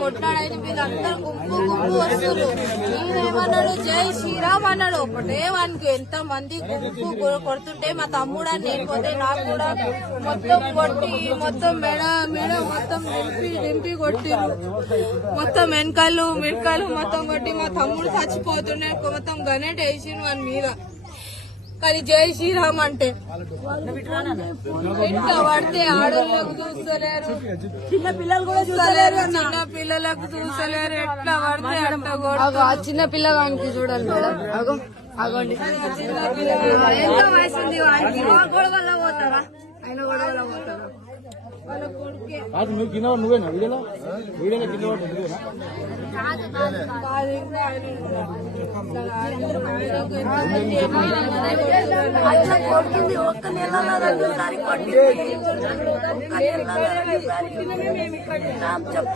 కొట్టాడు. ఆయన వీళ్ళందరూ గుంపు గుంపు వస్తున్నారు. ఈయనేమన్నాడు జై శ్రీరామ్ అన్నాడు. ఒకటే వానికి ఎంత మంది గుంపు కొడుతుంటే మా తమ్ముడని నేను పోతే నాకు కూడా మొత్తం కొట్టి మొత్తం మెడ మొత్తం నింపి కొట్టిరు. మొత్తం వెనకాలు మిడకాలు మొత్తం కొట్టి మా తమ్ముడు చచ్చిపోతుండే. మొత్తం గనెట్ వేసిన వాని మీద. కానీ జై శ్రీరామ్ అంటే ఎట్లా పడితే ఆడోళ్ళకు చూస్తలేరు, చిన్న పిల్లలు కూడా చూస్తలేరు, చిన్న పిల్లలకు చూస్తలేరు. ఎట్లా పడితే అట్లా చిన్న పిల్లగానికి చూడండి మేడం. అగోండి చిన్న పిల్లలు ఎంత వయసు ఉంది వానికి. గొడవల్లో పోతారా ఆయన? గొడవల్లో పోతారా? వాళ్ళ కొడుకే నువ్వేనా వీడియోలో కింద అట్లా కొడుతుంది. ఒక్క నెలలో 2 సారి కొట్టింది. చెప్తే